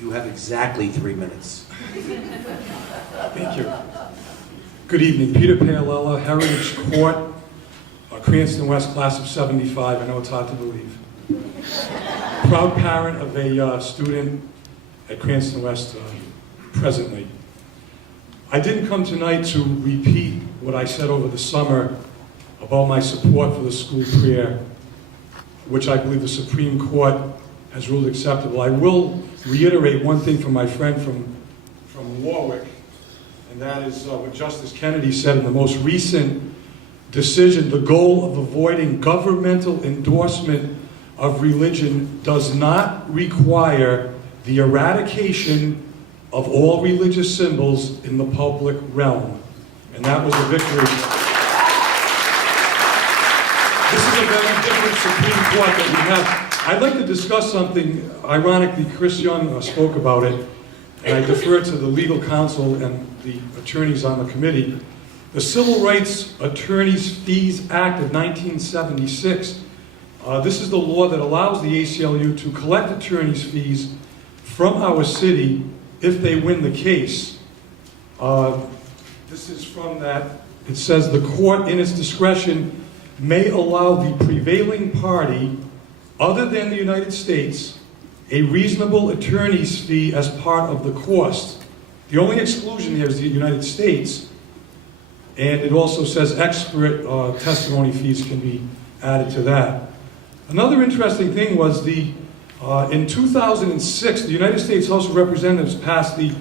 You have exactly 3 minutes. Thank you. Good evening. Peter Paolella, Heritage Court, Cranston West, class of 75. I know it's hard to believe. Proud parent of a student at Cranston West presently. I didn't come tonight to repeat what I said over the summer about my support for the school prayer, which I believe the Supreme Court has ruled acceptable. I will reiterate one thing from my friend from Warwick, and that is what Justice Kennedy said in the most recent decision. The goal of avoiding governmental endorsement of religion does not require the eradication of all religious symbols in the public realm. And that was a victory. This is a very different Supreme Court that we have. I'd like to discuss something. Ironically, Chris Young spoke about it, and I defer to the legal counsel and the attorneys on the committee. The Civil Rights Attorneys Fees Act of 1976, this is the law that allows the ACLU to collect attorneys' fees from our city if they win the case. This is from that. It says the court in its discretion may allow the prevailing party other than the United States a reasonable attorney's fee as part of the cost. The only exclusion here is the United States, and it also says expert testimony fees can be added to that. Another interesting thing was in 2006, the United States House of Representatives passed the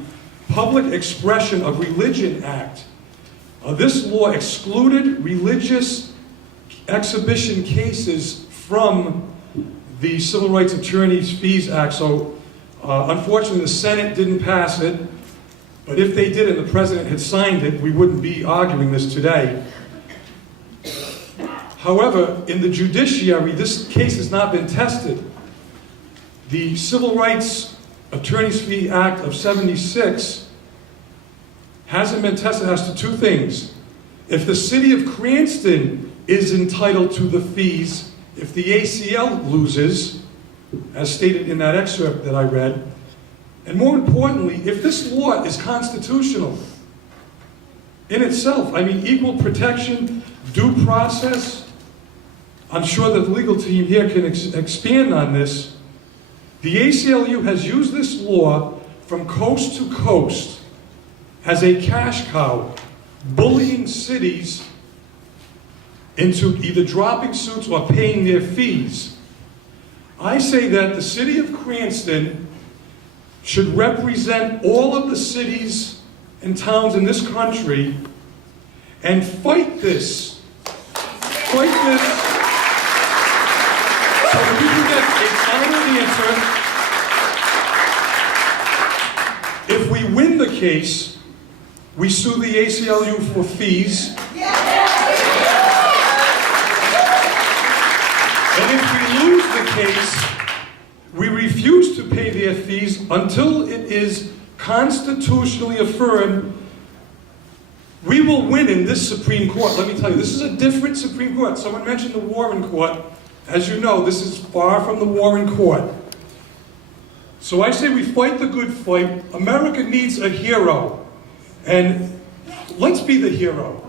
Public Expression of Religion Act. This law excluded religious exhibition cases from the Civil Rights Attorneys Fees Act. So unfortunately the Senate didn't pass it, but if they did and the President had signed it, we wouldn't be arguing this today. However, in the judiciary, this case has not been tested. The Civil Rights Attorneys Fee Act of 76 hasn't been tested as to two things. If the city of Cranston is entitled to the fees, if the ACL loses, as stated in that excerpt that I read, and more importantly, if this law is constitutional in itself, I mean, equal protection, due process, I'm sure that the legal team here can expand on this. The ACLU has used this law from coast to coast as a cash cow, bullying cities into either dropping suits or paying their fees. I say that the city of Cranston should represent all of the cities and towns in this country and fight this. Fight this so that we can get a final answer. If we win the case, we sue the ACLU for fees. And if we lose the case, we refuse to pay their fees until it is constitutionally affirmed. We will win in this Supreme Court. Let me tell you, this is a different Supreme Court. Someone mentioned the Warren Court. As you know, this is far from the Warren Court. So I say we fight the good fight. America needs a hero. And let's be the hero.